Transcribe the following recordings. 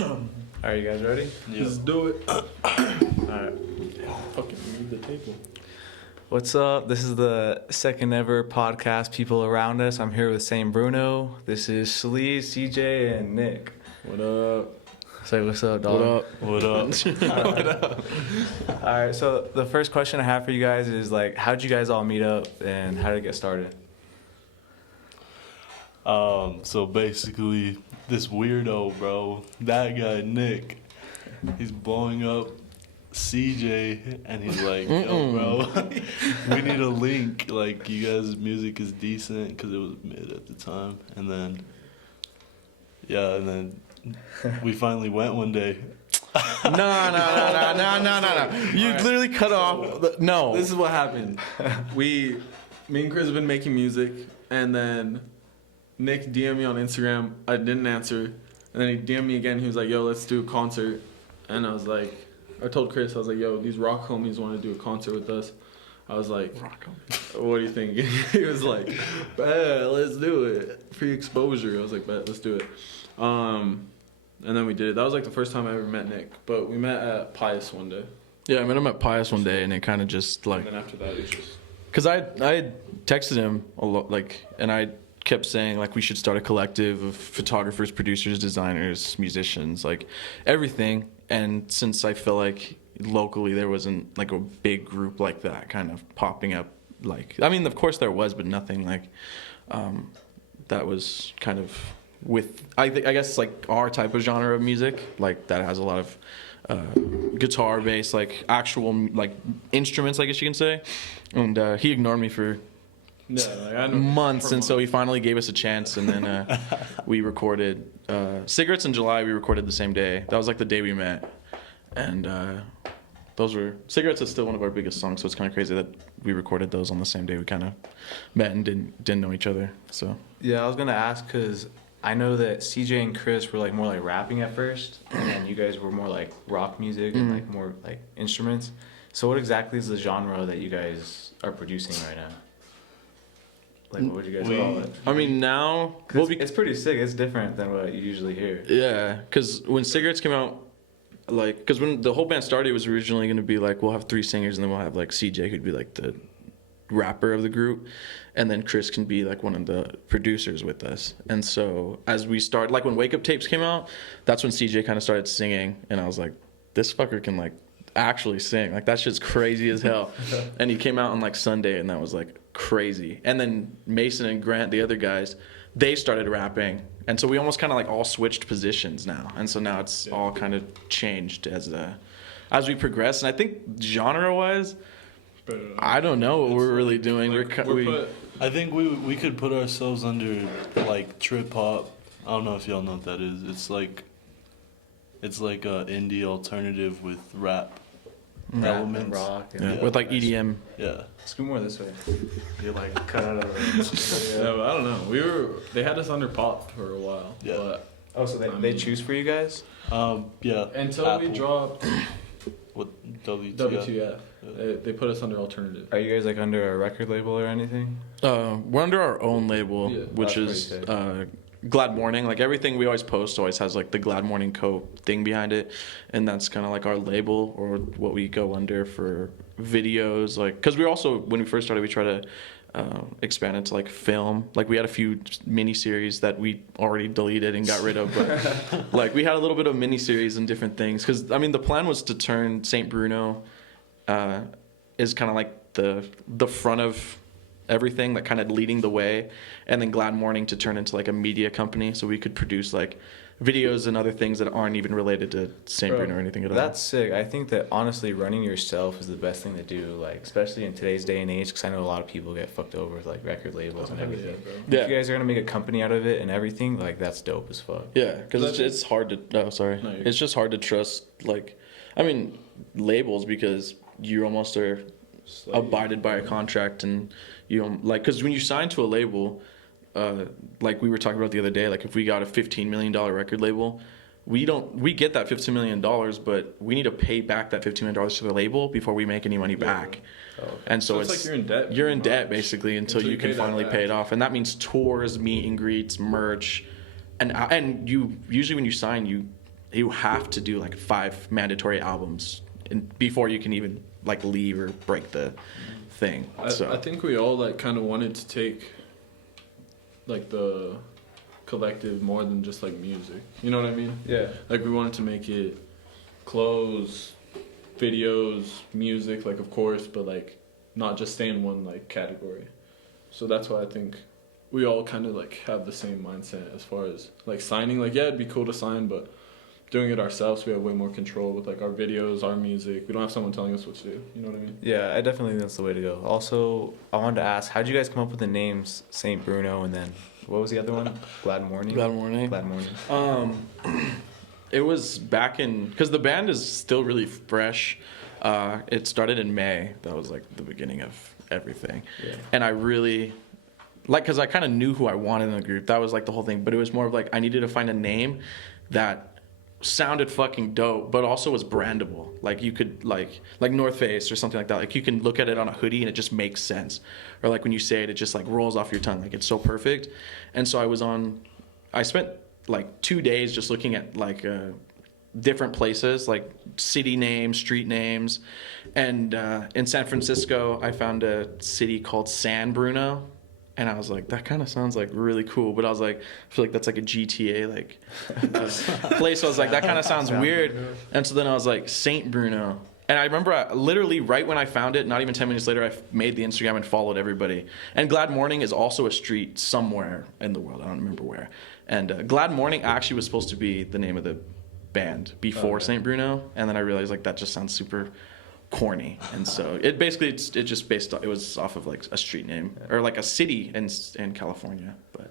Alright, you guys ready? Yeah. Let's do it. Alright. Fucking move the table. What's up? This is the second ever podcast, People Around Us. I'm here with Saint Bruno. This is Sleeze, CJ, and Nick. What up? Say what's up, dog. What up? What up? Alright, so the first question I have for you guys is like, how'd you guys all meet up and how did it get started? So basically, this weirdo, bro, that guy Nick, he's blowing up CJ, and he's like, "Yo, bro, we need a link. Like, you guys' music is decent," because it was mid at the time. And then, we finally went one day. No. You literally cut off. No. This is what happened. Me and Chris have been making music, and then Nick DM'd me on Instagram. I didn't answer, and then he DM'd me again. He was like, "Yo, let's do a concert," and I was like, I told Chris, I was like, "Yo, these rock homies want to do a concert with us." I was like, "What do you think?" He was like, "Bet, let's do it. Free exposure." I was like, "Bet, let's do it." And then we did it. That was like the first time I ever met Nick, but we met at Pius one day. Yeah, I met him at Pius one day, and it kind of just like. And then after that, it was just. Because I texted him a lot, like, and I kept saying like we should start a collective of photographers, producers, designers, musicians, like everything. And since I feel like locally there wasn't like a big group like that kind of popping up, like, I mean, of course there was, but nothing like that was kind of with, I guess, like our type of genre of music, like that has a lot of guitar, bass, like actual like instruments, I guess you can say. And he ignored me for months, and so he finally gave us a chance, and then we recorded Cigarettes in July. We recorded the same day. That was like the day we met, and those were Cigarettes is still one of our biggest songs, so it's kind of crazy that we recorded those on the same day we kind of met and didn't know each other. So Yeah, I was gonna ask because I know that CJ and Chris were like more like rapping at first, and then you guys were more like rock music and like more like instruments. So what exactly is the genre that you guys are producing right now? Like, what would you guys call it? I mean, now It's pretty sick. It's different than what you usually hear. Yeah, because when Cigarettes came out, like, because when the whole band started, it was originally going to be like, we'll have 3 singers, and then we'll have like CJ, who'd be like the rapper of the group, and then Chris can be like one of the producers with us. And so as we started, like when Wake Up Tapes came out, that's when CJ kind of started singing, and I was like, this fucker can like actually sing. Like, that shit's crazy as hell. And he came out on like Sunday, and that was like crazy. And then Mason and Grant, the other guys, they started rapping, and so we almost kind of like all switched positions now, and so now it's all kind of changed as we progress. And I think genre wise, I don't know what we're really doing. I think we could put ourselves under like trip hop. I don't know if y'all know what that is. It's like a indie alternative with rap elements. And rock. yeah, with like EDM. Yeah. Scoot more this way. You're like cut out of it. Yeah, but I don't know. They had us under pop for a while. Yeah. But Oh, so they choose for you guys? Yeah. until Apple. we dropped What WTF? WTF, they put us under alternative. Are you guys like under a record label or anything? We're under our own label, Yeah, which that's is pretty Glad Morning. Like everything we always post always has like the Glad Morning Co. thing behind it, and that's kind of like our label or what we go under for videos. Like, because we also, when we first started, we try to expand into like film. Like, we had a few miniseries that we already deleted and got rid of, but like we had a little bit of miniseries and different things. Because I mean, the plan was to turn Saint Bruno is kind of like the front of everything, like kind of leading the way, and then Glad Morning to turn into like a media company, so we could produce like videos and other things that aren't even related to Saint Bruno or anything at all. That's sick. I think that honestly running yourself is the best thing to do, like especially in today's day and age, because I know a lot of people get fucked over with like record labels and everything. Yeah. If you guys are gonna make a company out of it and everything, like that's dope as fuck. Yeah, because it's hard to. Oh, sorry. No, It's just hard to trust. Like, I mean, labels, because you almost are abided by a contract, and you don't like, because when you sign to a label, like we were talking about the other day, like if we got a $15 million record label, we get that $15 million, but we need to pay back that $15 million to the label before we make any money back. Oh, okay. And so it's like you're in debt. You're in debt basically until you can pay that finally back. pay it off, and that means tours, meet and greets, merch, and you usually when you sign, you you have to do like 5 mandatory albums before you can even like leave or break the thing. I think we all like kind of wanted to take like the collective more than just like music. You know what I mean? Yeah. Like we wanted to make it clothes, videos, music, like of course, but like not just stay in one like category. So that's why I think we all kind of like have the same mindset as far as like signing. Like yeah, it'd be cool to sign, but doing it ourselves, we have way more control with like our videos, our music. We don't have someone telling us what to do. You know what I mean? Yeah, I definitely think that's the way to go. Also, I wanted to ask, how'd you guys come up with the names Saint Bruno and then what was the other one? Glad Morning. Glad Morning. Glad Morning. It was back in, because the band is still really fresh. It started in May. That was like the beginning of everything. Yeah. And I really, like, because I kind of knew who I wanted in the group. That was like the whole thing. But it was more of like, I needed to find a name that sounded fucking dope, but also was brandable. Like you could like North Face or something like that. Like you can look at it on a hoodie and it just makes sense. Or like when you say it, it just like rolls off your tongue. Like it's so perfect. And so I spent like 2 days just looking at like different places, like city names, street names. And in San Francisco, I found a city called San Bruno. And I was like, that kind of sounds like really cool. But I was like, I feel like that's like a GTA like place. So I was like, that kind of sounds weird. And so then I was like, Saint Bruno. And I remember literally right when I found it, not even 10 minutes later, I made the Instagram and followed everybody. And Glad Morning is also a street somewhere in the world. I don't remember where. And Glad Morning actually was supposed to be the name of the band before Saint Bruno. And then I realized like that just sounds super corny, and so it was off of like a street name or like a city in California. But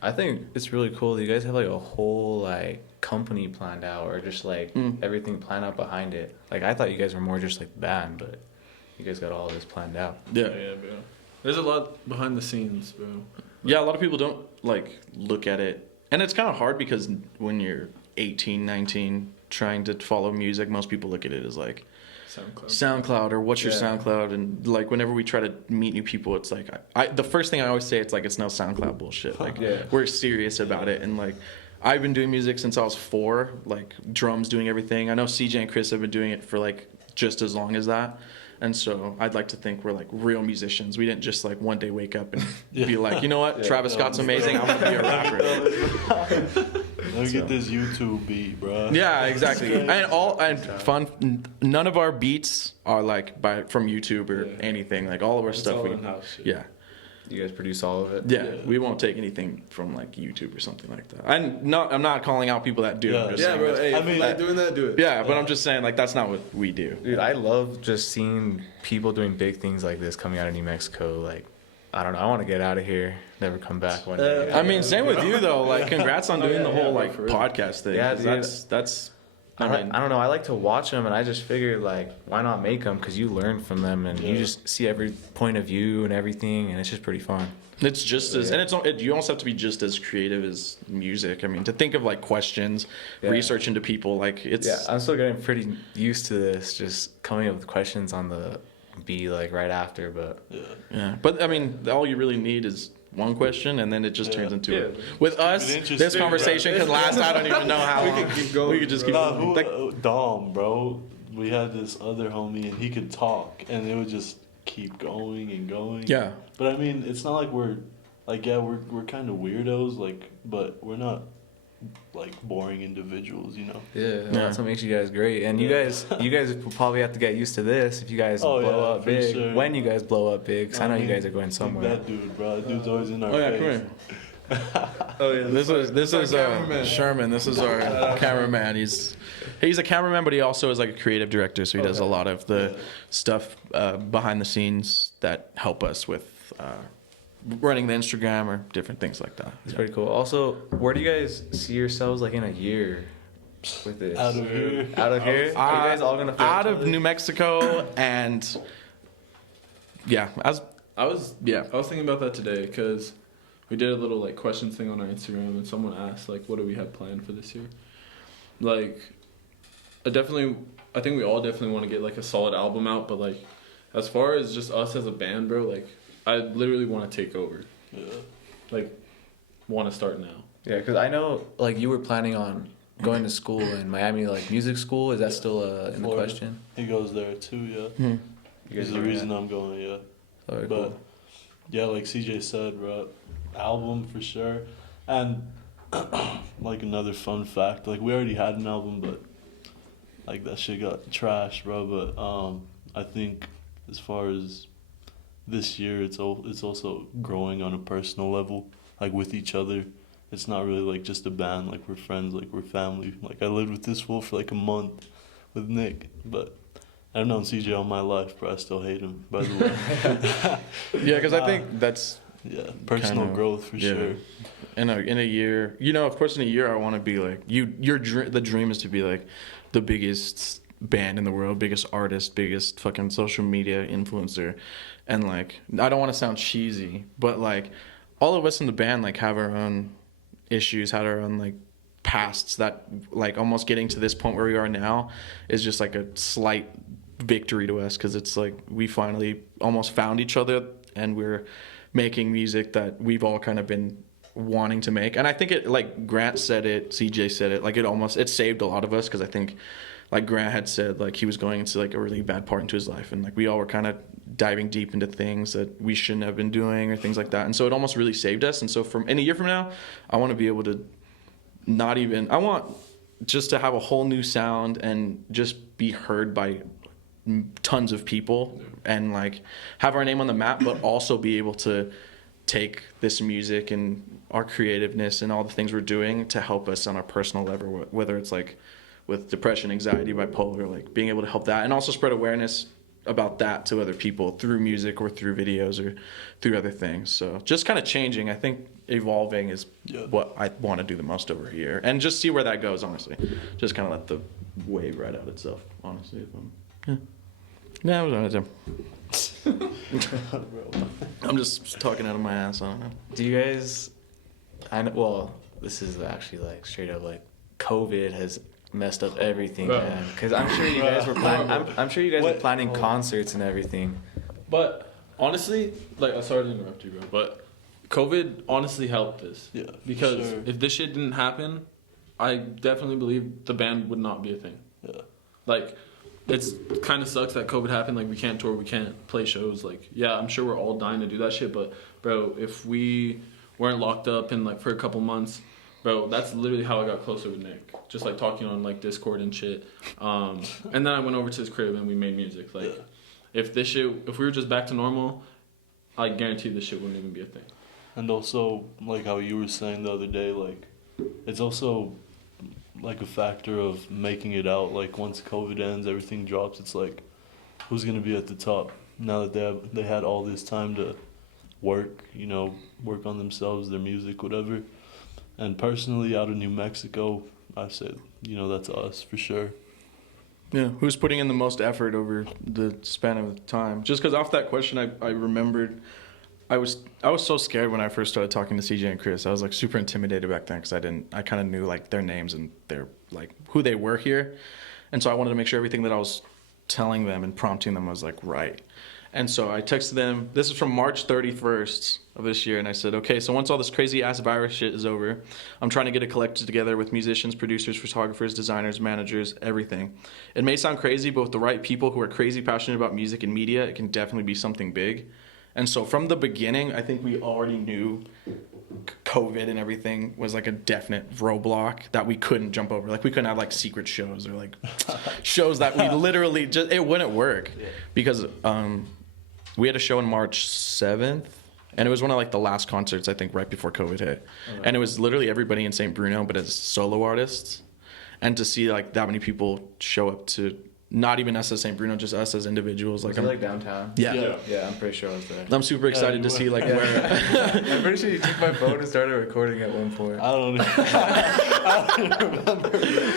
I think it's really cool that you guys have like a whole like company planned out or just like everything planned out behind it. Like I thought you guys were more just like the band, but you guys got all of this planned out. Yeah, bro. There's a lot behind the scenes, bro. Yeah, a lot of people don't like look at it, and it's kind of hard because when you're 18, 19, trying to follow music, most people look at it as like SoundCloud or what's your SoundCloud, and like whenever we try to meet new people, it's like the first thing I always say, it's like it's no SoundCloud bullshit. Like we're serious about it, and like I've been doing music since I was 4, like drums, doing everything. I know CJ and Chris have been doing it for like just as long as that, and so I'd like to think we're like real musicians. We didn't just like one day wake up and be like, you know what, Travis Scott's amazing, I'm gonna be a rapper. Let me get this YouTube beat, bro. Yeah, exactly. None of our beats are like from YouTube or anything. Like all of our stuff, You guys produce all of it. Yeah, we won't take anything from like YouTube or something like that. I'm not calling out people that do. I'm just saying bro. Hey, I mean, like doing that, do it. Yeah, but I'm just saying like that's not what we do. Dude, I love just seeing people doing big things like this coming out of New Mexico. Like, I don't know, I want to get out of here, never come back one day. I mean, same with you though. Like, congrats on doing the whole like podcast thing. Yeah, dude. That's. I don't know. I like to watch them, and I just figured like, why not make them? Because you learn from them, and you just see every point of view and everything, and it's just pretty fun. It's just as, and you almost have to be just as creative as music. I mean, to think of like questions, research into people, like it's. Yeah, I'm still getting pretty used to this, just coming up with questions on the beat like right after, but. Yeah, but I mean, all you really need is one question, and then it just turns into it. With us, this conversation could last. I don't even know how long. We could keep going. We could just keep going. Dom, bro. We had this other homie, and he could talk, and it would just keep going and going. Yeah. But I mean, it's not like we're kind of weirdos, like, but we're not like boring individuals, you know. Yeah, that's what makes you guys great. And you guys will probably have to get used to this if you guys blow up big. Sure. When you guys blow up big, because I know you guys are going somewhere. That dude, bro. That dude's always in our Oh yeah, face. come here. Oh yeah, This is cameraman. Sherman. This is our cameraman. He's a cameraman, but he also is like a creative director, so he does a lot of the stuff behind the scenes that help us with running the Instagram or different things like that. It's pretty cool. Also, where do you guys see yourselves like in a year with this? Out of here. Out of here? Are you guys all gonna film out of something? New Mexico, and I was thinking about that today because we did a little like questions thing on our Instagram, and someone asked like, what do we have planned for this year? Like, I think we all definitely want to get like a solid album out, but like as far as just us as a band, bro, like I literally want to take over. Yeah. Like, want to start now. Yeah, because I know like you were planning on going to school in Miami, like music school? Is that still in the Florida. question? He goes there too, yeah. Hmm. You guys He's the are reason I'm going, yeah. Alright, But cool. yeah, like CJ said, bro, album for sure. And like another fun fact, like we already had an album, but like that shit got trashed, bro. But I think as far as this year, it's also growing on a personal level, like with each other. It's not really like just a band, like we're friends, like we're family. Like I lived with this fool for like a month with Nick, but I've known CJ all my life, but I still hate him, by the way. Yeah, because I think that's Yeah, personal Kinda, growth for yeah. sure. in a year. Of course, in a year, I want to be like you. The dream is to be like the biggest band in the world, biggest artist, biggest fucking social media influencer, and like I don't want to sound cheesy, but like all of us in the band like have our own issues, had our own like pasts that like almost getting to this point where we are now is just like a slight victory to us because it's like we finally almost found each other and we're making music that we've all kind of been wanting to make. And I think it, like Grant said it, CJ said it, like it saved a lot of us because I think like Grant had said, like he was going into like a really bad part into his life and like we all were kind of diving deep into things that we shouldn't have been doing or things like that. And so it almost really saved us. And so in a year from now, I want to be able to I want just to have a whole new sound and just be heard by tons of people and like have our name on the map, but also be able to take this music and our creativeness and all the things we're doing to help us on our personal level, whether it's like with depression, anxiety, bipolar, like being able to help that and also spread awareness about that to other people through music or through videos or through other things. So just kind of changing. I think evolving is what I want to do the most over here and just see where that goes, honestly. Just kind of let the wave ride out itself, honestly. Yeah, I was on it. I'm just talking out of my ass. I don't know. Do you guys? Well, this is actually like straight up like COVID has messed up everything, man. Because I'm sure you guys were planning. I'm sure you guys were planning concerts and everything. But honestly, like, sorry to interrupt you, bro, but COVID honestly helped us. Yeah, Because sure. if this shit didn't happen, I definitely believe the band would not be a thing. Yeah. Like, it's kind of sucks that COVID happened. Like, we can't tour, we can't play shows. Like, yeah, I'm sure we're all dying to do that shit. But, bro, if we weren't locked up in like for a couple months, bro, that's literally how I got closer with Nick. Just like talking on like Discord and shit. And then I went over to his crib and we made music. Like, if we were just back to normal, I guarantee this shit wouldn't even be a thing. And also, like how you were saying the other day, like, it's also like a factor of making it out. Like, once COVID ends, everything drops, it's like, who's going to be at the top now that they had all this time to work on themselves, their music, whatever. And personally, out of New Mexico, I say, that's us for sure. Yeah, who's putting in the most effort over the span of time? Just because off that question, I remembered I was so scared when I first started talking to CJ and Chris. I was like super intimidated back then because I kind of knew like their names and their like who they were here, and so I wanted to make sure everything that I was telling them and prompting them was like right. And so I texted them. This is from March 31st of this year, and I said, okay, so once all this crazy ass virus shit is over, I'm trying to get a collective together with musicians, producers, photographers, designers, managers, everything. It may sound crazy, but with the right people who are crazy passionate about music and media, it can definitely be something big. And so from the beginning, I think we already knew COVID and everything was like a definite roadblock that we couldn't jump over. Like we couldn't have like secret shows or like shows that we literally just, it wouldn't work because we had a show on March 7th and it was one of like the last concerts I think right before COVID hit. And it was literally everybody in Saint Bruno but as solo artists. And to see like that many people show up to not even us as Saint Bruno, just us as individuals. Like, Was it like downtown? Yeah. Yeah, I'm pretty sure I was there. I'm super excited to see like where. I'm pretty sure you took my phone and started recording at one point. I don't know.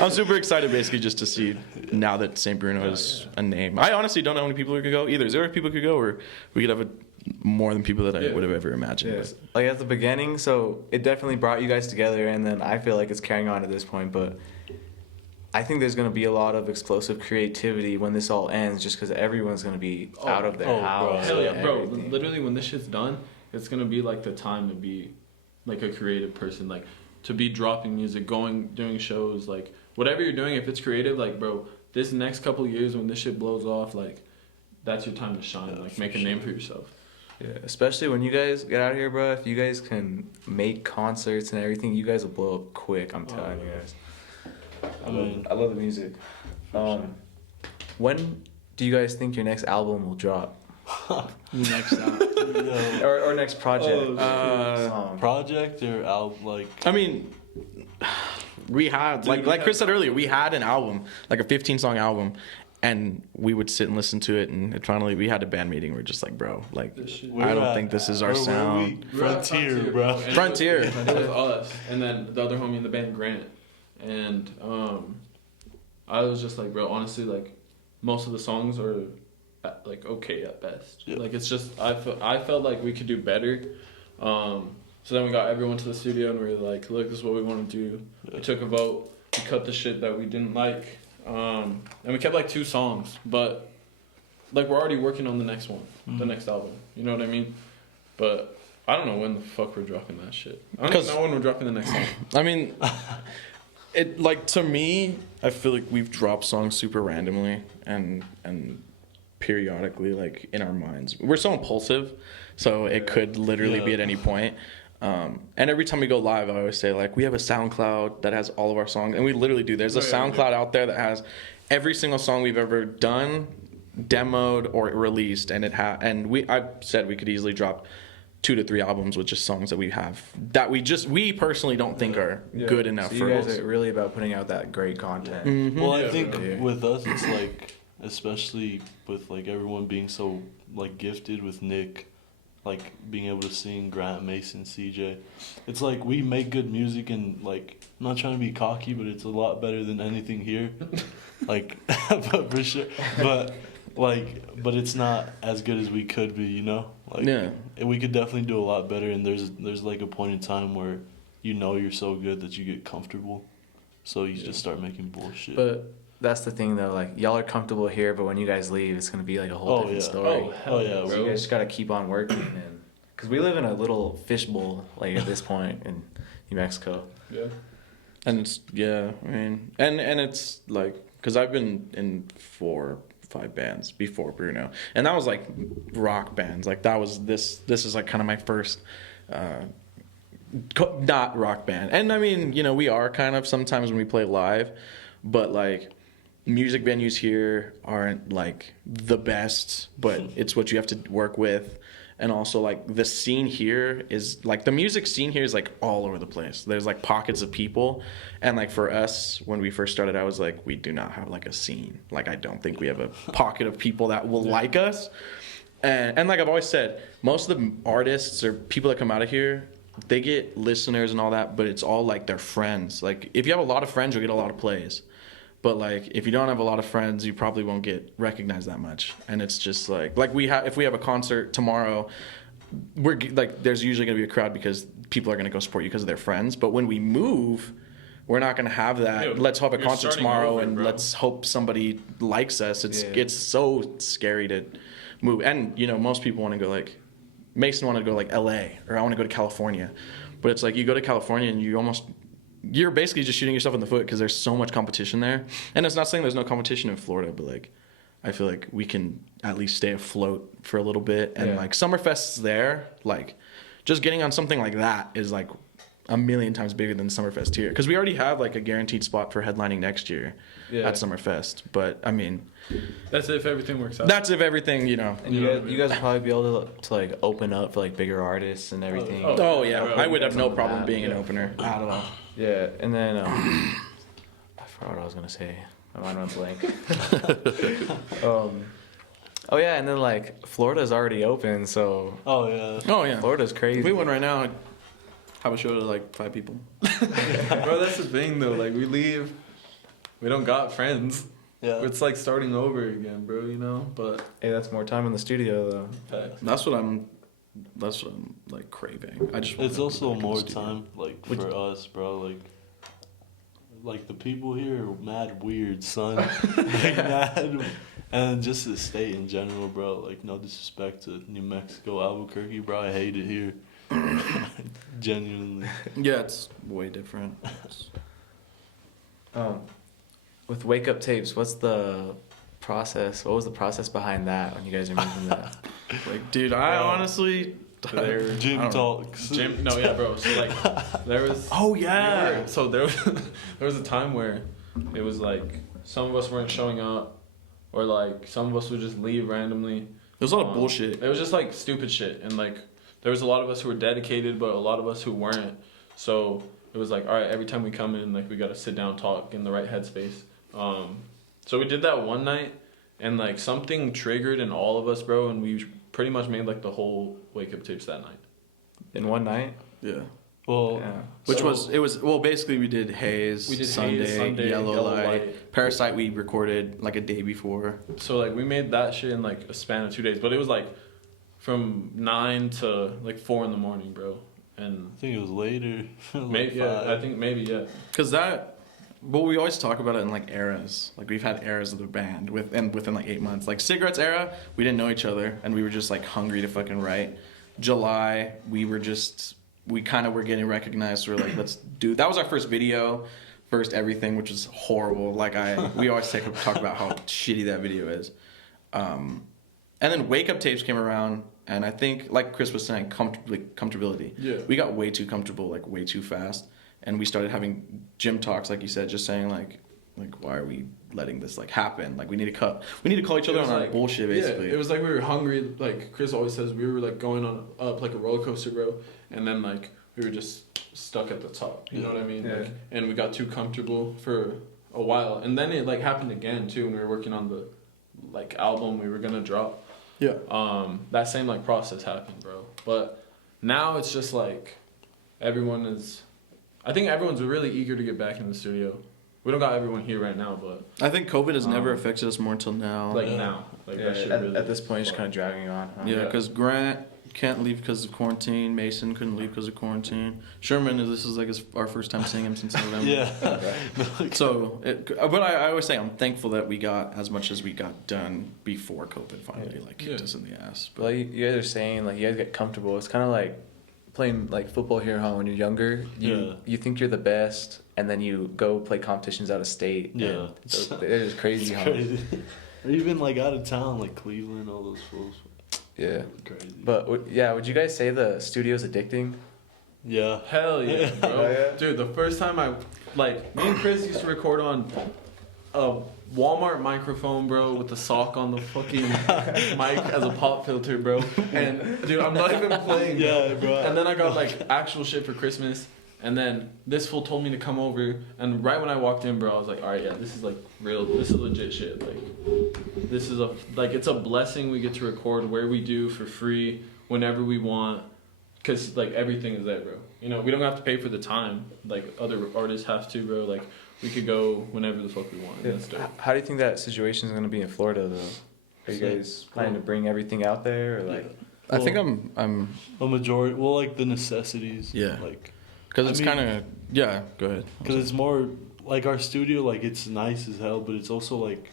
I'm super excited basically just to see now that Saint Bruno is a name. I honestly don't know how many people could go either. 0 people could go or we could have more than people that I would have ever imagined. Yes. Like at the beginning, so it definitely brought you guys together, and then I feel like it's carrying on at this point, but I think there's going to be a lot of explosive creativity when this all ends just because everyone's going to be out of their house. Hell yeah, and bro. everything. Literally, when this shit's done, it's going to be like the time to be like a creative person. Like, to be dropping music, doing shows, like whatever you're doing. If it's creative, like bro, this next couple of years when this shit blows off, like that's your time to shine. Like make a name for yourself. Yeah, especially when you guys get out here, bro. If you guys can make concerts and everything, you guys will blow up quick. I'm telling you guys. I love the music. When do you guys think your next album will drop? Next album. Or next project? Project or album? Like, I mean, we had like Chris said earlier, we had an album, like a 15-song album, and we would sit and listen to it, and finally we had a band meeting. We're just like, bro, like I don't think this is our sound. Frontier, bro. Frontier. It was us, and then the other homie in the band, Grant, and I was just like, bro, honestly, like most of the songs are like okay at best. Yep. Like it's just I felt like we could do better. So then we got everyone to the studio and we were like, look, this is what we want to do. We took a vote. We cut the shit that we didn't like. And we kept like 2 songs, but like we're already working on the next one, the next album. You know what I mean? But I don't know when the fuck we're dropping that shit. I don't even know when we're dropping the next song. I mean, it like to me, I feel like we've dropped songs super randomly and periodically, like in our minds. We're so impulsive, so it could literally be at any point. And every time we go live, I always say like we have a SoundCloud that has all of our songs, and we literally do. There's a SoundCloud out there that has every single song we've ever done, demoed or released, and I said we could easily drop 2 to 3 albums with just songs that we have that we personally don't think are good enough so for you us. guys are really about putting out that great content. Mm-hmm. Well, I think with us, it's like, especially with like everyone being so like gifted with Nick, like being able to sing, Grant, Mason, CJ. It's like we make good music, and like I'm not trying to be cocky, but it's a lot better than anything here. Like, but for sure, but it's not as good as we could be, you know. Like, and we could definitely do a lot better. And there's like a point in time where you know you're so good that you get comfortable, so you just start making bullshit. But that's the thing though, like y'all are comfortable here, but when you guys leave, it's gonna be like a whole different story. Oh yeah, So bro. you guys just gotta keep on working, and because we live in a little fishbowl, like at this point in New Mexico. Yeah. And it's I mean, and it's like, because I've been in 4, 5 bands before Bruno, and that was like rock bands. Like that was this is like kind of my first not rock band. And I mean, you know, we are kind of sometimes when we play live, but like music venues here aren't like the best, but it's what you have to work with. And also like the scene here is like the music scene here is like all over the place. There's like pockets of people, and like for us when we first started, I was like, we do not have like a scene. Like I don't think we have a pocket of people that will like us. And like I've always said, most of the artists or people that come out of here, they get listeners and all that, but it's all like their friends. Like if you have a lot of friends, you'll get a lot of plays. But like if you don't have a lot of friends, you probably won't get recognized that much. And it's just like if we have a concert tomorrow, we're like there's usually going to be a crowd because people are going to go support you because of their friends. But when we move, we're not going to have that. Yeah, let's have a concert tomorrow and bro. let's hope somebody likes us. It's so scary to move. And you know, most people want to go like Mason wanted to go like LA, or I want to go to California. But it's like you go to California and you're basically just shooting yourself in the foot because there's so much competition there. And it's not saying there's no competition in Florida, but like I feel like we can at least stay afloat for a little bit. And like Summerfest's there, like just getting on something like that is like a million times bigger than Summerfest here. Because we already have like a guaranteed spot for headlining next year at Summerfest. But I mean, that's if everything works out. that's if everything, you know. And you guys will probably be able to like open up for like bigger artists and everything. Oh yeah, I would have no problem being an opener at all. Yeah, and then I forgot what I was gonna say. My mind went blank. Oh yeah, and then like Florida's already open, so Oh yeah. Oh yeah. Florida's crazy. If we went right now, I'd have a show to like 5 people. Bro, that's the thing though. Like we leave, we don't got friends. Yeah. It's like starting over again, bro. You know, but Hey, that's more time in the studio though. facts. That's what I'm like craving. I just want It's to also be back in the more studio. time, like for us, bro. Like the people here are mad weird, son. Like mad, and just the state in general, bro. Like no disrespect to New Mexico, Albuquerque, bro. I hate it here. Genuinely. Yeah, it's way different. With wake up tapes, what's the process? What was the process behind that when you guys are making that? Like, dude, I honestly. Gym talks. No, yeah, bro. So like, there was. Oh yeah. So there was a time where it was like some of us weren't showing up, or like some of us would just leave randomly. There's a lot of bullshit. It was just like stupid shit, and like there was a lot of us who were dedicated, but a lot of us who weren't. So it was like, all right, every time we come in, like we gotta sit down, talk in the right headspace. So we did that one night, and like something triggered in all of us, bro, and we pretty much made like the whole wake up tapes that night. In one night? Yeah. Well, Yeah. Basically we did Haze, We did Sunday, Haze, Sunday, Yellow Yellow Light. Light. Parasite we recorded like a day before. So like we made that shit in like a span of 2 days, but it was like from 9 to like 4 in the morning, bro. And I think it was later. Like maybe, yeah, 5. I think maybe, yeah. But we always talk about it in like eras. Like we've had eras of the band within like 8 months. Like Cigarettes era, we didn't know each other and we were just like hungry to fucking write. July, we kind of were getting recognized. So we're like, let's do. That was our first video, first everything, which was horrible. Like we always talk about how shitty that video is. And then Wake Up Tapes came around, and I think like Chris was saying, comfortability. Yeah. We got way too comfortable, like way too fast. And we started having gym talks, like you said, just saying like why are we letting this like happen? Like we need to call each other on our bullshit, basically. Yeah, it was like we were hungry. Like Chris always says, we were like going up like a roller coaster, bro. And then like we were just stuck at the top. You know what I mean? Yeah. Like, and we got too comfortable for a while. And then it like happened again too when we were working on the like album we were gonna drop. Yeah. That same like process happened, bro. But now it's just like I think everyone's really eager to get back in the studio. We don't got everyone here right now, but I think COVID has never affected us more until now. like now, like Yeah, that shit at, really. at this point, it's just kind of dragging on. Huh? Yeah, because Grant can't leave because of quarantine. Mason couldn't leave because of quarantine. Sherman, this is like our first time seeing him since November. Yeah. So, but I always say I'm thankful that we got as much as we got done before COVID finally like kicked us in the ass. But like you guys are saying, like you guys get comfortable. It's kind of like playing like football here, huh? When you're younger, you think you're the best, and then you go play competitions out of state. Yeah. It is crazy, It's huh? crazy. Or even like out of town, like Cleveland, all those fools. Yeah. Crazy. But would you guys say the studio's addicting? Yeah. Hell yeah, bro. Oh, yeah? Dude, the first time me and Chris used to record on a Walmart microphone, bro, with the sock on the fucking mic as a pop filter, bro. And dude, I'm not even playing. Yeah, bro. And then I got like actual shit for Christmas. And then this fool told me to come over, and right when I walked in, bro, I was like, all right, yeah, this is like real, this is legit shit. Like, this is it's a blessing we get to record where we do for free whenever we want, cause like everything is there, bro. You know, we don't have to pay for the time like other artists have to, bro. Like we could go whenever the fuck we want. Yeah. That's dope. How do you think that situation is gonna be in Florida, though? Are you guys planning to bring everything out there, or like? I think I'm A majority, well, like the necessities. Yeah. Like, because it's I mean- kind of go ahead. because it's more like our studio, like it's nice as hell, but it's also like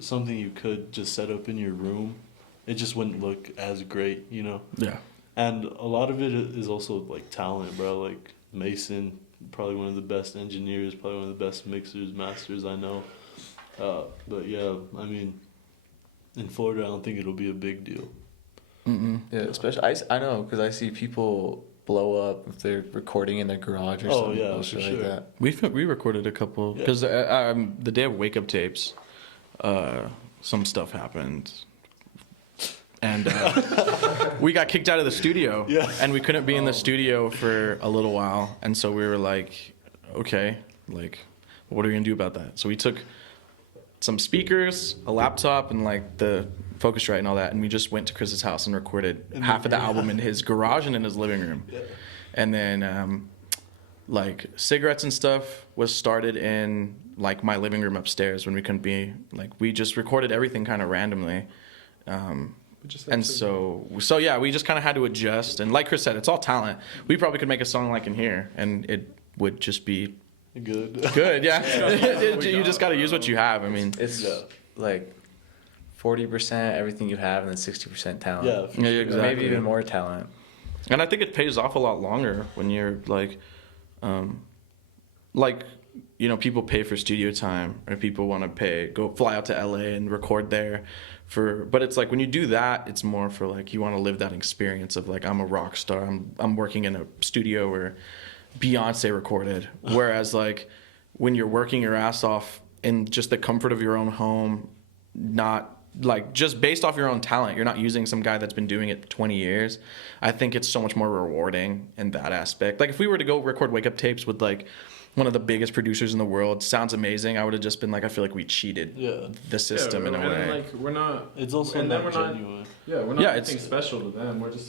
something you could just set up in your room. It just wouldn't look as great, you know. Yeah. And a lot of it is also like talent, bro. Like Mason, probably one of the best engineers, probably one of the best mixers, masters I know. But yeah, I mean, in Florida, I don't think it'll be a big deal. Yeah, especially I know because I see people blow up if they're recording in their garage or Oh, something yeah, bullshit for like sure. that. We recorded a couple Yeah. because the day of Wake Up Tapes, some stuff happened, and we got kicked out of the studio. Yeah. And we couldn't be in the studio for a little while, and so we were like, okay, like, what are we gonna do about that? So we took some speakers, a laptop, and like the Focusrite and all that, and we just went to Chris's house and recorded half of the album in his garage and in his living room. Yeah. And then like Cigarettes and stuff was started in like my living room upstairs when we couldn't be like, we just recorded everything kind of randomly. And so yeah, we just kind of had to adjust. And like Chris said, it's all talent. We probably could make a song like in here and it would just be Good. good. Yeah. You just got to use what you have. I mean, It's like 40% everything you have, and then 60% talent. Yeah. For Yeah, sure. exactly. Maybe even more talent. And I think it pays off a lot longer when you're like, you know, people pay for studio time, or people want to go fly out to LA and record there but it's like when you do that, it's more for like, you want to live that experience of like, I'm a rock star. I'm working in a studio where Beyonce recorded. Whereas like when you're working your ass off in just the comfort of your own home, not like just based off your own talent, you're not using some guy that's been doing it 20 years. I think it's so much more rewarding in that aspect. Like if we were to go record Wake Up tapes with like one of the biggest producers in the world, sounds amazing, I would have just been like, I feel like we cheated the system in a way. And like we're not. It's also and not we're genuine. We're not anything special to them. We're just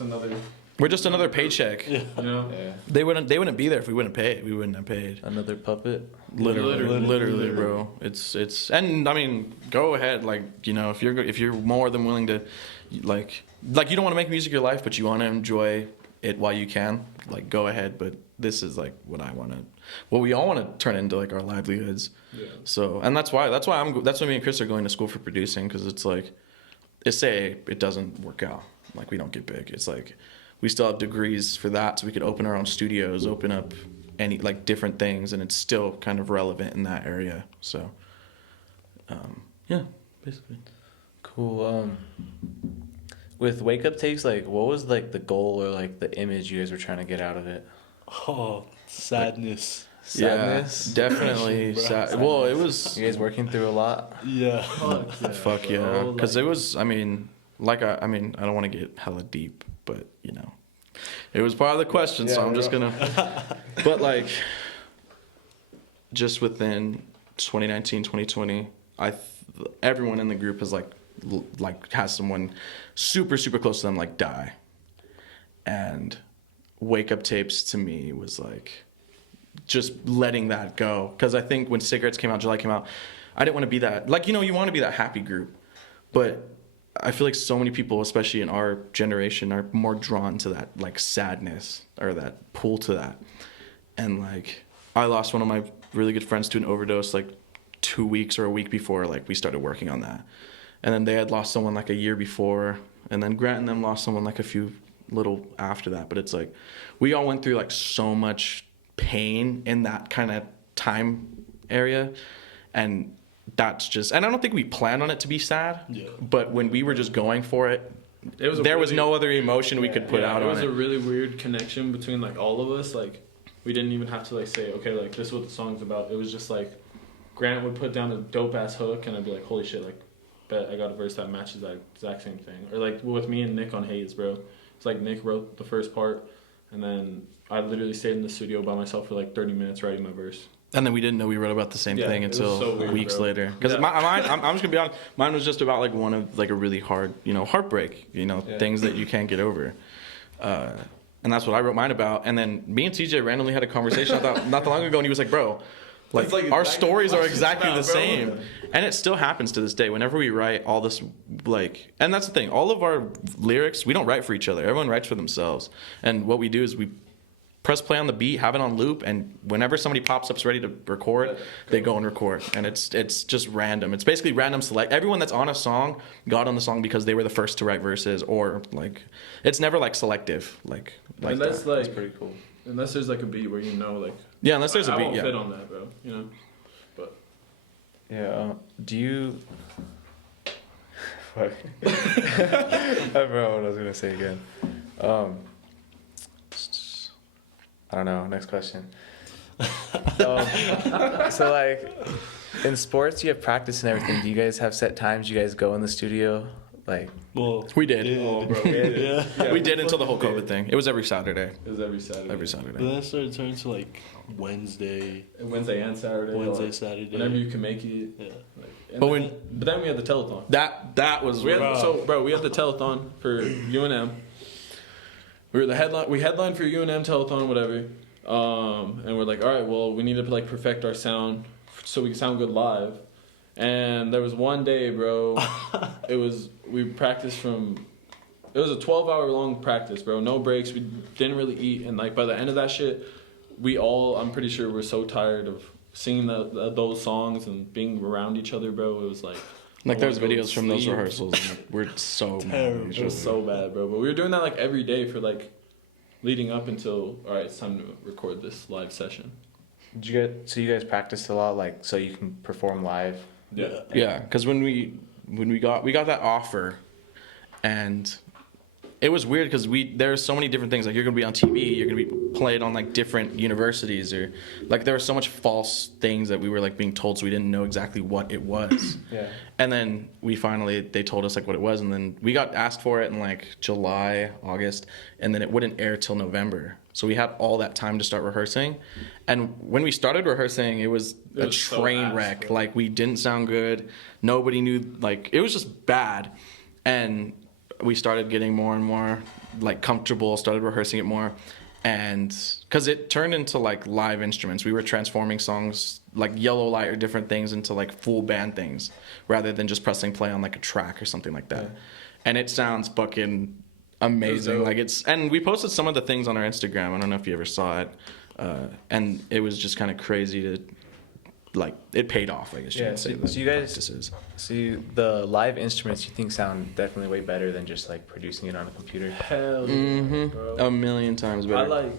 another paycheck. You know. Yeah. They wouldn't be there if we wouldn't pay. We wouldn't have paid. Another puppet. Literally, bro. It's and I mean, go ahead. Like, you know, if you're more than willing to, like you don't want to make music your life, but you want to enjoy it while you can. Like, go ahead. But this is like what we all want to turn into like our livelihoods. Yeah. So, and that's why me and Chris are going to school for producing, because it's like, say it doesn't work out, like we don't get big. It's like we still have degrees for that, so we could open our own studios, open up any like different things, and it's still kind of relevant in that area. So, yeah, basically. Cool. With Wake Up tapes, like, what was like the goal or like the image you guys were trying to get out of it? Oh, sadness. Sadness? Yeah, definitely sad. Well, it was. You guys working through a lot? Yeah. Fuck yeah. Because it was, I mean, I don't want to get hella deep, but, you know, it was part of the question, so I'm just going to. But, like, just within 2019, 2020, everyone in the group is, has someone super, super close to them, like, die. And Wake Up tapes to me was, like, just letting that go. Because I think when Cigarettes came out, July came out, I didn't want to be that, like, you know, you want to be that happy group, but I feel like so many people, especially in our generation, are more drawn to that, like, sadness, or that pull to that. And, like, I lost one of my really good friends to an overdose, like, 2 weeks or a week before, like, we started working on that. And then they had lost someone, like, a year before, and then Grant and them lost someone, like, a few little after that. But it's, like, we all went through, like, so much pain in that kind of time area, and that's just, and I don't think we planned on it to be sad, but when we were just going for it, there was no other emotion we could put out on it. It was a really weird connection between, like, all of us. Like, we didn't even have to, like, say, okay, like, this is what the song's about. It was just like Grant would put down a dope ass hook, and I'd be like, holy shit, like, bet I got a verse that matches that exact same thing. Or like with me and Nick on Haze, bro, it's like Nick wrote the first part, and then I literally stayed in the studio by myself for like 30 minutes writing my verse. And then we didn't know we wrote about the same thing until so weird, weeks bro. later. Because I'm just gonna be honest, mine was just about like one of like a really hard, you know, heartbreak, you know, things that you can't get over. And that's what I wrote mine about. And then me and TJ randomly had a conversation not that long ago, and he was like, "Bro, like our stories are exactly the same." And it still happens to this day. Whenever we write all this, like, and that's the thing, all of our lyrics, we don't write for each other. Everyone writes for themselves. And what we do is we press play on the beat, have it on loop, and whenever somebody pops up's ready to record, they go and record. And it's just random. It's basically random select. Everyone that's on a song got on the song because they were the first to write verses, or like, it's never like selective. Like and that's that. like, That's pretty cool. Unless there's like a beat where you know, like, Yeah, unless there's a I beat. won't Yeah. fit on that, bro. You know, but Yeah. Do you? Fuck. I forgot what I was gonna say again. I don't know. Next question. So like, in sports, you have practice and everything. Do you guys have set times you guys go in the studio? Like, Well, We did. oh, bro, we did. yeah. We did until the whole COVID thing. It was every Saturday. It was every Saturday. Every But Saturday. then it started turning to like Wednesday, Wednesday and Saturday. Wednesday, or Saturday. whenever you can make it. Yeah. Like, and But then, but then we had the telethon. That was We had, Wow. so, bro, we had the telethon for UNM. We were the headline. We headlined for UNM telethon, whatever. And we're like, all right, well, we need to like perfect our sound so we can sound good live. And there was one day, bro. We practiced from. It was a 12-hour long practice, bro. No breaks. We didn't really eat, and like by the end of that shit, I'm pretty sure we're so tired of singing those songs and being around each other, bro. It was like. like I there's wanna go videos from those sleep. rehearsals. And we're so mad. Terrible. at each It was other. so bad, bro. But we were doing that like every day for like leading up until, all right, it's time to record this live session. So you guys practiced a lot, like, so you can perform live? Yeah, because when we got that offer, and it was weird because there are so many different things. Like, you're gonna be on TV, you're gonna be played on like different universities, or like there were so much false things that we were like being told, so we didn't know exactly what it was. Yeah. And then they told us like what it was, and then we got asked for it in like July, August, and then it wouldn't air till November. So we had all that time to start rehearsing. And when we started rehearsing, it was a train wreck. Like, we didn't sound good. Nobody knew, like, it was just bad. And we started getting more and more like comfortable, started rehearsing it more. And because it turned into like live instruments, we were transforming songs like Yellow Light or different things into like full band things rather than just pressing play on like a track or something like that. Yeah. And it sounds fucking amazing. Like, and we posted some of the things on our Instagram. I don't know if you ever saw it. And it was just kind of crazy to, like, it paid off, I guess you could say. So you guys see the live instruments you think sound definitely way better than just like producing it on a computer? Hell yeah, bro. A million times better.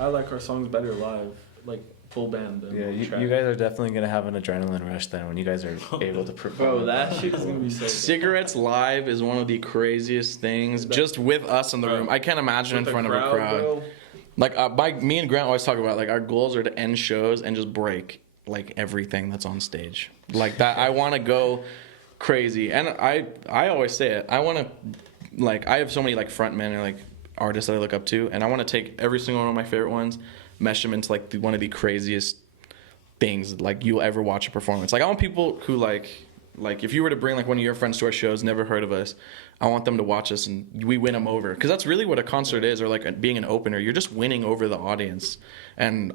I like our songs better live, like full band. Than you guys are definitely gonna have an adrenaline rush then when you guys are able to perform. Bro, that shit is gonna be so good. Cigarettes live is one of the craziest things. Just with us in the room, I can't imagine in front of a crowd. Bro. Like, me and Grant always talk about, like, our goals are to end shows and just break like everything that's on stage. Like that, I want to go crazy, and I always say it. I want to, like, I have so many like frontmen or like artists that I look up to, and I want to take every single one of my favorite ones, mesh them into like one of the craziest things like you'll ever watch a performance. Like, I want people who like if you were to bring like one of your friends to our shows, never heard of us, I want them to watch us and we win them over, because that's really what a concert is, or like being an opener. You're just winning over the audience, and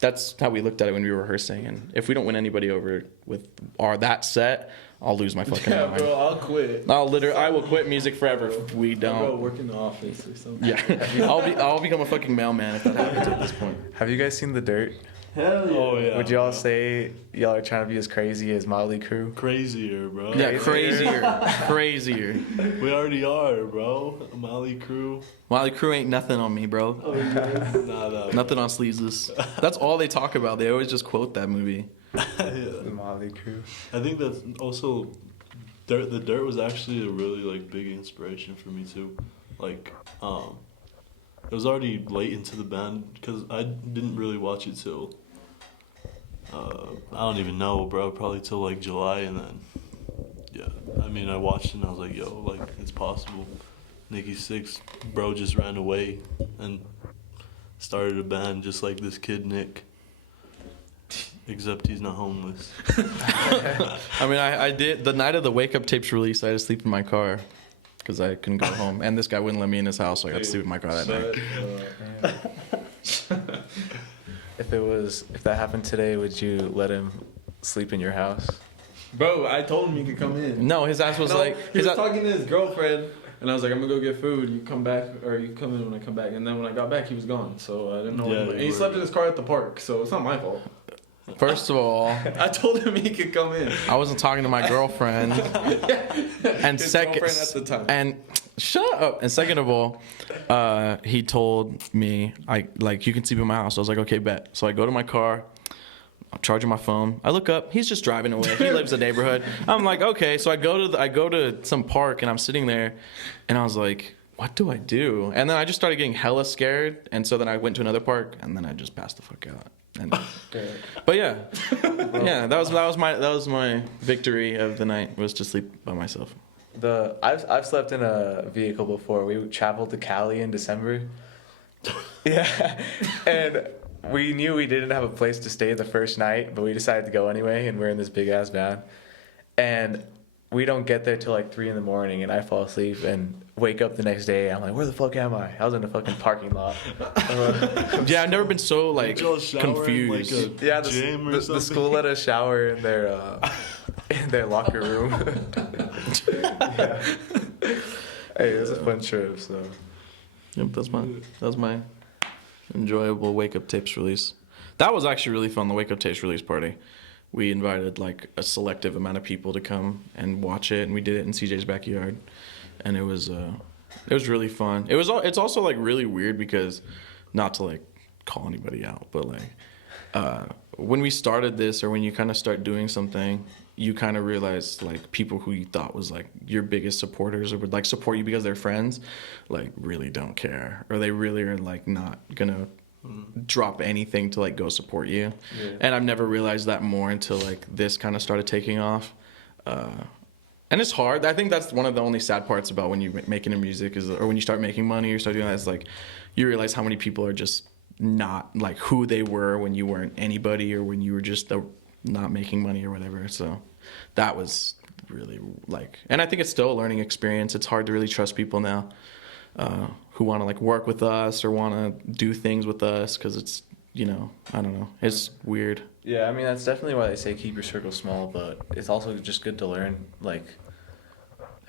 that's how we looked at it when we were rehearsing. And if we don't win anybody over with that set, I'll lose my fucking mind. Bro, I'll quit. I will quit music forever if we don't. Bro, work in the office or something. Yeah, I'll become a fucking mailman if that happens at this point. Have you guys seen The Dirt? Hell yeah. Oh yeah. Would y'all say y'all are trying to be as crazy as Motley Crue? Crazier, bro. Yeah, crazier. We already are, bro. Motley Crue. Motley Crue ain't nothing on me, bro. Oh, yeah. Nothing on Sleeveless. That's all they talk about. They always just quote that movie. Yeah. The Motley Crue. I think that's also The Dirt was actually a really like big inspiration for me too. Like, it was already late into the band because I didn't really watch it till I don't even know, bro. Probably till like July, and then yeah. I mean, I watched it and I was like, yo, like, it's possible. Nikki Sixx, bro, just ran away and started a band just like this kid Nick. Except he's not homeless. I mean, I did the night of the Wake Up Tapes release. I had to sleep in my car because I couldn't go home, and this guy wouldn't let me in his house, so I got to sleep in my car that night. If that happened today, would you let him sleep in your house? Bro, I told him he could come in. No, his ass was he was talking to his girlfriend, and I was like, I'm gonna go get food. You come back, or you come in when I come back. And then when I got back, he was gone, so I didn't know. Yeah, and he slept in his car at the park, so it's not my fault. First of all, I told him he could come in. I wasn't talking to my girlfriend. And his girlfriend at the time. And shut up. And second of all, he told me, you can sleep in my house. I was like, okay, bet. So I go to my car. I'm charging my phone. I look up. He's just driving away. He lives in the neighborhood. I'm like, okay. So I go to some park, and I'm sitting there, and I was like, what do I do? And then I just started getting hella scared. And so then I went to another park, and then I just passed the fuck out. And, but yeah, that was my victory of the night, was to sleep by myself. I've slept in a vehicle before. We traveled to Cali in December. Yeah, and we knew we didn't have a place to stay the first night, but we decided to go anyway. And we're in this big ass van, and we don't get there till like 3 a.m, and I fall asleep and wake up the next day. I'm like, where the fuck am I? I was in a fucking parking lot. Yeah, I've never been so like confused. Like yeah, gym the school let us shower in their locker room. Yeah. Hey, it was a fun trip. So. Yep, that was my enjoyable Wake Up Tapes release. That was actually really fun. The Wake Up Tapes release party. We invited like a selective amount of people to come and watch it, and we did it in CJ's backyard, and it was It was really fun. It's also like really weird because, not to like call anybody out, but like when we started this, or when you kind of start doing something, you kind of realize like people who you thought was like your biggest supporters or would like support you because they're friends, like really don't care, or they really are like not gonna drop anything to like go support you. Yeah. And I've never realized that more until like this kind of started taking off. And it's hard. I think that's one of the only sad parts about when you're making music or when you start making money or start doing that, is like you realize how many people are just not like who they were when you weren't anybody, or when you were just not making money or whatever. So that was really like, and I think it's still a learning experience. It's hard to really trust people now who want to like work with us or want to do things with us, because it's, I don't know. It's weird. Yeah, I mean, that's definitely why they say keep your circle small, but it's also just good to learn, like,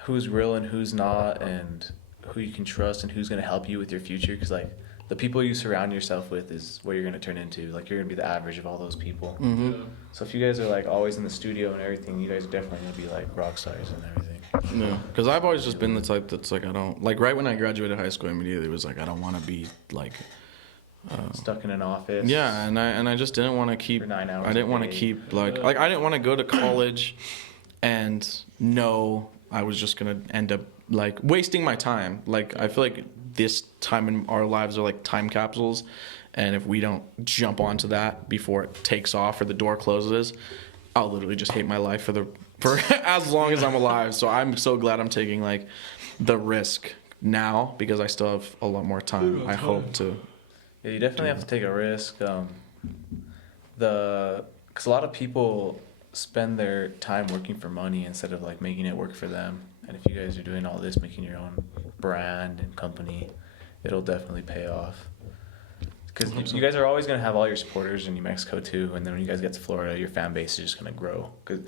who's real and who's not, and who you can trust and who's going to help you with your future, because, like, the people you surround yourself with is what you're going to turn into. Like, you're going to be the average of all those people. Mm-hmm. Yeah. So if you guys are, like, always in the studio and everything, you guys are definitely going to be, like, rock stars and everything. Yeah, because I've always just been the type that's, like, I don't, like, right when I graduated high school, immediately it was, like, I don't want to be, like... stuck in an office. Yeah, and I just didn't want to keep. For 9 hours I didn't a want to day. keep like I didn't want to go to college, and know I was just gonna end up like wasting my time. Like I feel like this time in our lives are like time capsules, and if we don't jump onto that before it takes off or the door closes, I'll literally just hate my life for as long as I'm alive. So I'm so glad I'm taking like the risk now, because I still have a lot more time. I hope to. Yeah, you definitely have to take a risk. Because a lot of people spend their time working for money instead of like making it work for them. And if you guys are doing all this, making your own brand and company, it'll definitely pay off. Because you guys are always going to have all your supporters in New Mexico too, and then when you guys get to Florida, your fan base is just going to grow. Because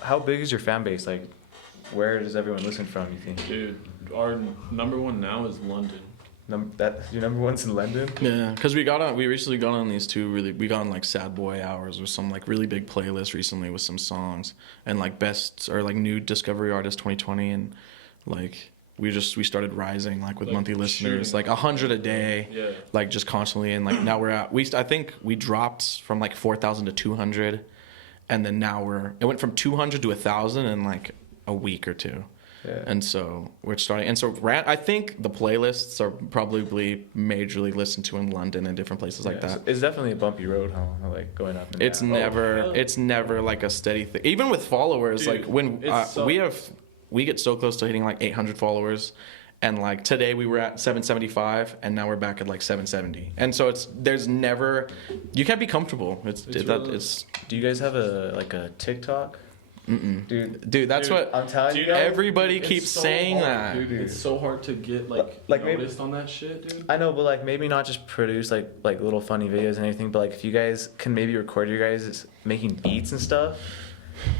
how big is your fan base? Like, where does everyone listen from, you think? Dude, our number one now is London. Your number one's in London? Yeah, because we recently got on these two we got on like Sad Boy Hours with some like really big playlists recently with some songs, and like best or like new Discovery Artist 2020, and like we started rising like with Like monthly listeners, shooting like 100 a day, Yeah. like just constantly, and like now we're at I think we dropped from like 4,000 to 200, and then now it went from 200 to 1,000 in like a week or two. Yeah. And so we're starting, and so I think the playlists are probably majorly listened to in London and different places like that. So it's definitely a bumpy road, huh? Like going up and It's down. never like a steady thing. Even with followers, Dude, like when we get so close to hitting like 800 followers, and like today we were at 775, and now we're back at like 770. And so you can't be comfortable. It's Do you guys have a TikTok? Dude, that's what I'm telling you. everybody It's keeps so saying hard, that. dude. It's so hard to get like maybe- noticed on that shit, dude. I know, but like maybe not just produce like little funny videos and everything, but like if you guys can maybe record your guys making beats and stuff,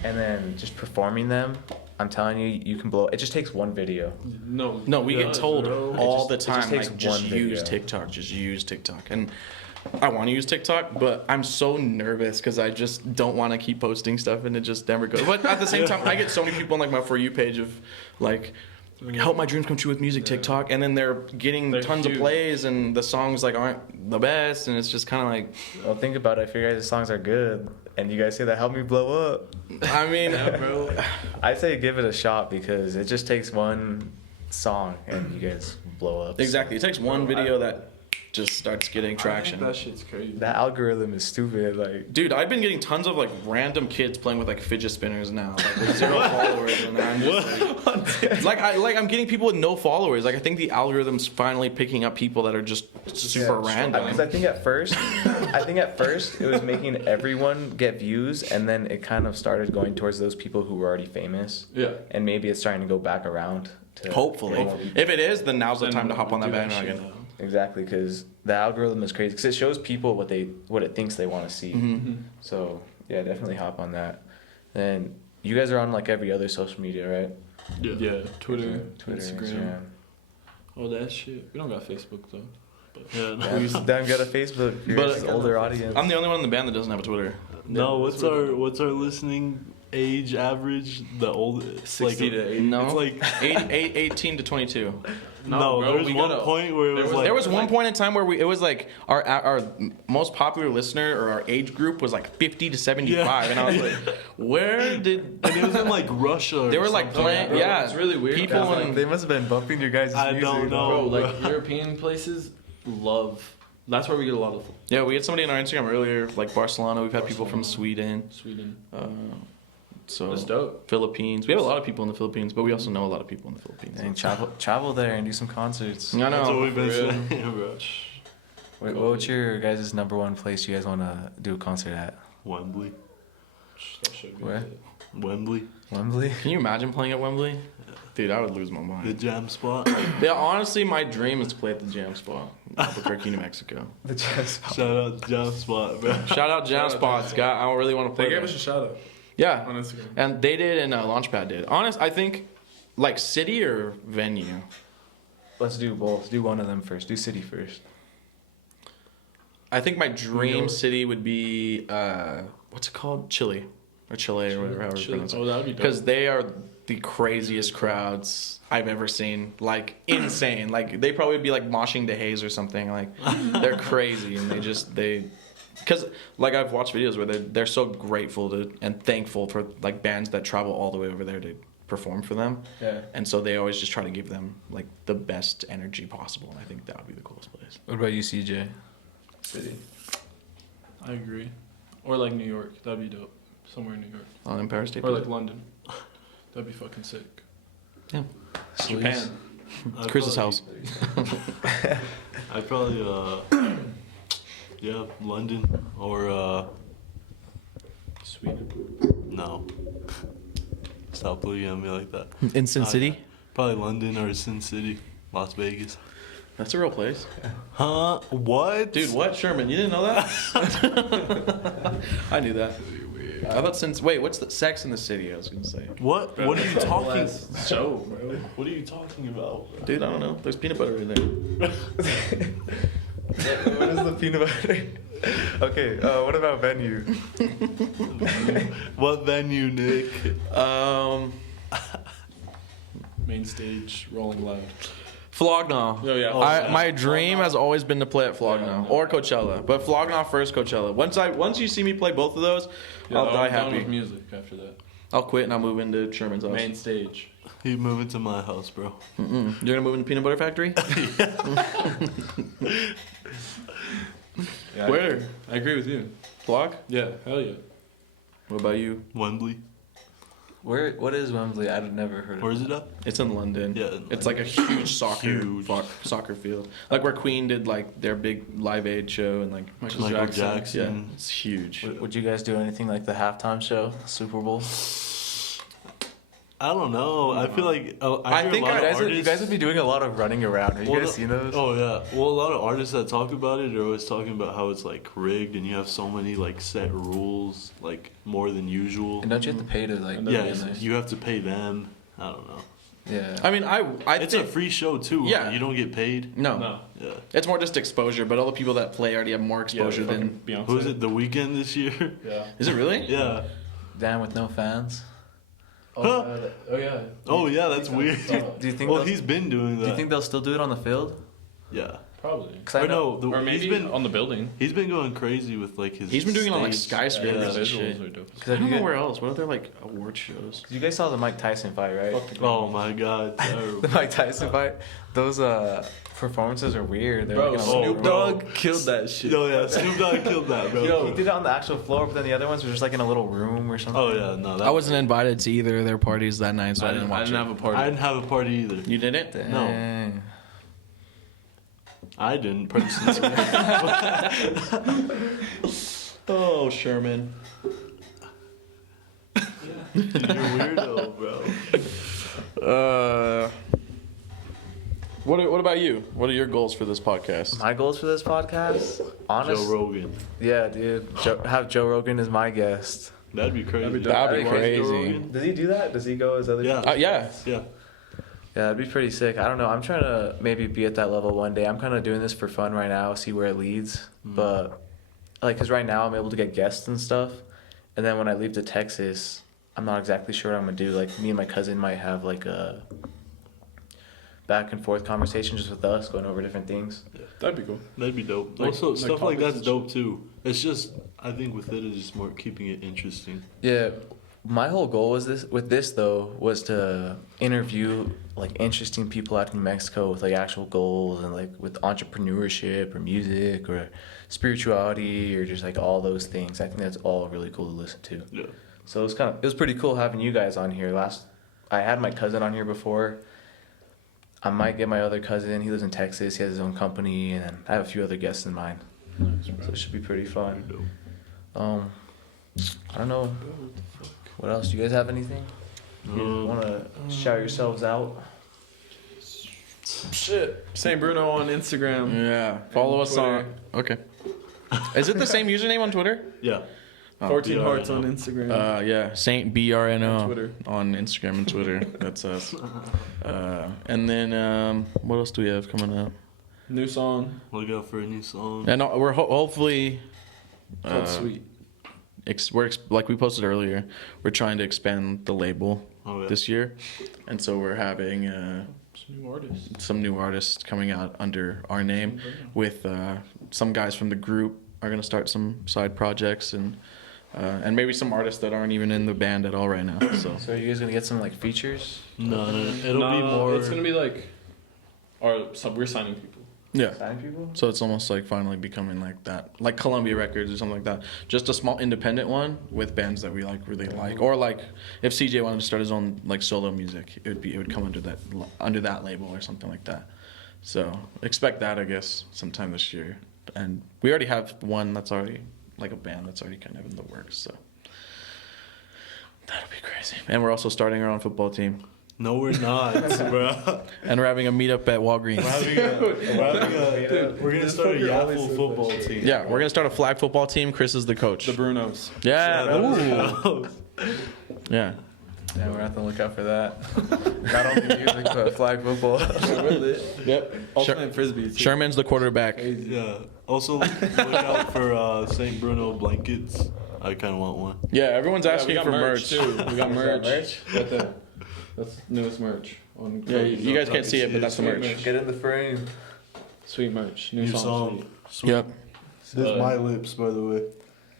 and then just performing them, I'm telling you can blow. It just takes one video. No, we get told all the it just time, takes like, just one use video. TikTok, just use TikTok. And I want to use TikTok, but I'm so nervous because I just don't want to keep posting stuff, and it just never goes. But at the same time, I get so many people on like my For You page of like, help my dreams come true with music, TikTok, and then they're getting tons huge. of plays, and the songs like aren't the best, and it's just kind of like, Well, think about it. If your guys' songs are good, and you guys say that helped me blow up, I mean, bro. I say give it a shot, because it just takes one song and you guys blow up. exactly. It takes one video that just starts getting traction. That shit's crazy. That algorithm is stupid. Like, Dude, I've been getting tons of like random kids playing with like fidget spinners now, like with 0 followers, and I'm just I'm getting people with no followers. Like I think the algorithm's finally picking up people that are just super random. Because I think at first it was making everyone get views, and then it kind of started going towards those people who were already famous. Yeah. And maybe it's starting to go back around to Hopefully, if it is, then now's the time to hop on that Do bandwagon. shit now. Exactly, because the algorithm is crazy. Because it shows people what it thinks they want to see. Mm-hmm. So yeah, definitely hop on that. And you guys are on like every other social media, right? Yeah. Twitter, Twitter, Instagram. All that shit. We don't got Facebook though. But Yeah, Yeah, we damn got a Facebook. For But- your older audience. I'm the only one in the band that doesn't have a Twitter. no. What's our listening age average? The oldest, 60 to 80. No, It's like 18 to 22. No, bro, there was we one gotta- point where it was like There was one point in time where it was like our most popular listener or our age group was like 50 to 75, Yeah. and I was like, where did and it was in like Russia. Or they were like something. playing? bro, Yeah, it's really weird. People Guys, in they must have been bumping your guys' I music. don't know. Bro, bro. like European places love. That's where we get a lot of yeah, we had somebody on our Instagram earlier, like Barcelona. We've had people from Sweden, Sweden. so That's dope. Philippines. We have a lot of people in the Philippines, but we also know a lot of people in the Philippines. And travel there and do some concerts. I That's what know. we've been for real. saying, bro. What's your guys' number one place you guys want to do a concert at? Wembley. That should be Where? it. Wembley. Wembley? Can you imagine playing at Wembley? Dude, I would lose my The mind. jam spot. Yeah, honestly, my dream is to play at the Jam Spot, Albuquerque, New Mexico. The jazz. Shout out jam spot, bro. Shout out Jam Shout out Spots, Jam guy. I really want to They play. gave there. us a shout out Yeah, on Instagram. and they did, and Launchpad did. Honest, I think, like city or venue. Let's do both. Do one of them first. Do city first. I think my New dream York. city would be what's it called? Chile or Chile or whatever. However you pronounce it. Oh, that would be dope. Because they are the craziest crowds I've ever seen. Like insane. Like they probably would be like moshing to Hayes or something. Like they're crazy and because like I've watched videos where they're so grateful to and thankful for like bands that travel all the way over there to perform for them. Yeah. And so they always just try to give them like the best energy possible. And I think that would be the coolest place. What about you, CJ? City. I agree. Or like New York. That'd be dope. Somewhere in New York. On Empire State Or Building. like London. That'd be fucking sick. Japan. I'd Chris's probably- house. I'd probably, yeah, London or, Sweden. no. Stop looking at me like that. In Sin City? Probably London or Sin City, Las Vegas. That's a real place. Huh? What? Dude, what? Sherman, you didn't know that? I knew that. I thought what's the Sex in the City, I was going to say. What? What are you talking? Show, bro. What are you talking about? Bro? Dude, I don't know. There's peanut butter in there. What is the peanut butter? Okay, what about venue? What venue, Nick? Main stage, Rolling Loud. Flognaw. Oh, yeah. My dream has always been to play at Flognaw Yeah. or Coachella, but Flognaw first, Coachella. Once you see me play both of those, Yeah, I'll die I'm done happy. with music after that. I'll quit and I'll move into Sherman's house. Main stage. He moving to my house, bro. Mm-mm. You're gonna move into Peanut Butter Factory? Yeah, Where? I agree with you. Flog? Yeah, hell yeah. What about you? Wembley. What is Wembley? I've never heard of Where is it at? It's in London. Yeah, in It's like a huge Huge. soccer field, like where Queen did like their big Live Aid show and like Michael Michael Jackson. Jackson. yeah, it's huge. Would you guys do anything like the halftime show, Super Bowl? I don't know. I feel like I hear think a lot You of guys artists. would be doing a lot of running around. Have you Well, guys seen those? Oh yeah. Well, a lot of artists that talk about it are always talking about how it's like rigged and you have so many like set rules, like more than usual. And don't you have to pay to like? And be Yeah, in there? you have to pay them. I don't know. Yeah. I mean, I It's a think free show too. Yeah. Right? You don't get paid. no, No. Yeah. it's more just exposure. But all the people that play already have more exposure than. Beyonce. Who is it? The Weekend this year? Yeah. Is it really? Yeah. Dan with no fans. Huh? Oh yeah. Oh yeah, that's weird. Do you think? Well, they'll- he's been doing that. Do you think they'll still do it on the field? Yeah. Probably. 'Cause I Or no, Or maybe he's been on the building. he's been going crazy with like his. He's been doing it on like stage. skyscrapers Yeah. and shit. are dope. Because I don't know where else. What other like award shows? You guys saw the Mike Tyson fight, right? Oh my god, The terrible. Mike Tyson fight. Those performances are weird. They're Bro, like in a Snoop little room. Dogg killed that shit. Yo, yeah, Snoop Dogg killed that, bro. He did it on the actual floor, but then the other ones were just like in a little room or something. Oh yeah, no, that, I wasn't invited to either of their parties that night, so I, I didn't didn't, watch I didn't it. have a party. I didn't have a party either. You did it? Dang. No. I didn't personally. Oh, Sherman. You're weirdo, bro. What about you? What are your goals for this podcast? My goals for this podcast, honest, Joe Rogan. yeah, dude, have Joe Rogan as my guest. That'd be crazy. That'd be dope. That'd be Joe crazy. Rogan? Does he do that? Does he go as other? Yeah. Yeah. Yeah. Yeah, that'd be pretty sick. I don't know. I'm trying to maybe be at that level one day. I'm kind of doing this for fun right now, see where it leads. But like, cause right now I'm able to get guests and stuff, and then when I leave to Texas, I'm not exactly sure what I'm gonna do. Like, me and my cousin might have like a back and forth conversation just with us, going over different things. That'd be cool. That'd be dope. Like- Also, like stuff like topics that's and dope too. It's just, I think with it, it's just more keeping it interesting. Yeah, my whole goal was was to interview like interesting people out in New Mexico with like actual goals and like with entrepreneurship or music or spirituality or just like all those things. I think that's all really cool to listen to. Yeah. So it was pretty cool having you guys on here. I had my cousin on here before. I might get my other cousin. He lives in Texas. He has his own company, and then I have a few other guests in mind. So it should be pretty fun. I don't know. What else? Do you guys have anything? You want to shout yourselves out? Shit. Saint Bruno on Instagram. Yeah. Follow us on. Okay. Is it the same username on Twitter? Yeah. 14 hearts BRNO. on Instagram. Yeah. Saint BRNO On Twitter. on Instagram and Twitter. That's us. And then what else do we have coming up? New song. Look out for a new song. And we're hopefully. Called Sweet. Like we posted earlier, we're trying to expand the label this year, and so we're having some new artists coming out under our name. With some guys from the group are gonna start some side projects and maybe some artists that aren't even in the band at all right now. So are you guys gonna get some like features? No, it'll be more. It's gonna be like, we're signing people. Yeah. Signing people? So it's almost like finally becoming like that, like Columbia Records or something like that. Just a small independent one with bands that we like really like, or like if CJ wanted to start his own like solo music, it would come under that label or something like that. So expect that, I guess, sometime this year. And we already have one that's already like a band that's already kind of in the works. So that'll be crazy. And we're also starting our own football team. No, we're not, bro. And we're having a meetup at Walgreens. We're gonna start a Yaffle football team. Yeah, we're gonna start a flag football team. Chris is the coach. The Brunos. Yeah. Ooh. Yeah. Yeah, we're gonna have to look out for that. Not only music, but flag football. Yep. Also playing Frisbee, too. Sherman's the quarterback. Yeah. Also, look out for Saint Bruno blankets. I kind of want one. Yeah, everyone's Yeah, we asking got for merch. too. We got merch. merch? That's newest merch. On Yeah, you guys can't see it, but that's the merch. Get in the frame. Sweet merch. New song. Sweet. Yep. This is my lips, by the way.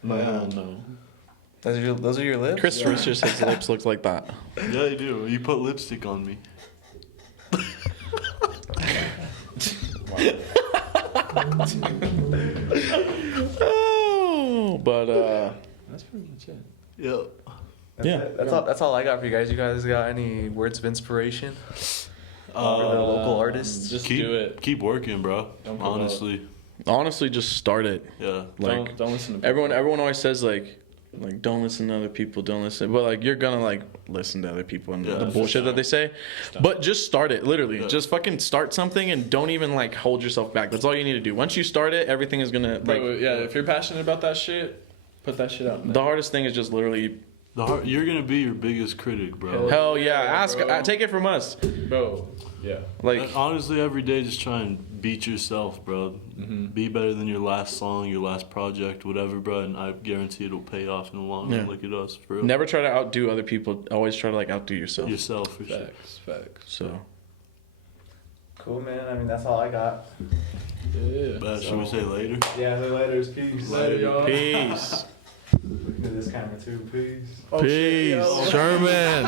My hand. No. Those are your lips? Chris Richards, his lips look like that. Yeah, you do. You put lipstick on me. Oh, but That's pretty much it. Yep. That's all I got for you guys. You guys got any words of inspiration for the local artists? Just keep, do it. Keep working, bro. Don't give honestly, just start it. Yeah. Like Don't listen to people. everyone always says like don't listen to other people, don't listen. But like you're gonna like listen to other people and Yeah, the for bullshit that they say. But just start it, literally. Yeah. Just fucking start something and don't even like hold yourself back. That's all you need to do. Once you start it, everything is gonna like. Bro, yeah, if you're passionate about that shit, put that shit out. The hardest thing is just literally. You're gonna be your biggest critic, bro. Hell yeah! Yeah, bro. Take it from us. Bro, yeah. Like And honestly, every day just try and beat yourself, bro. Be better than your last song, your last project, whatever, bro. And I guarantee it'll pay off in the long run. Yeah. Look at us, for real. never try to outdo other people. Always try to like outdo yourself. Yourself, for sure. Facts. So Cool, man. I mean, that's all I got. Yeah. But should we say later? Yeah, the later. Peace. Later, y'all. peace. Looking at this camera too. Peace. Peace, Sherman.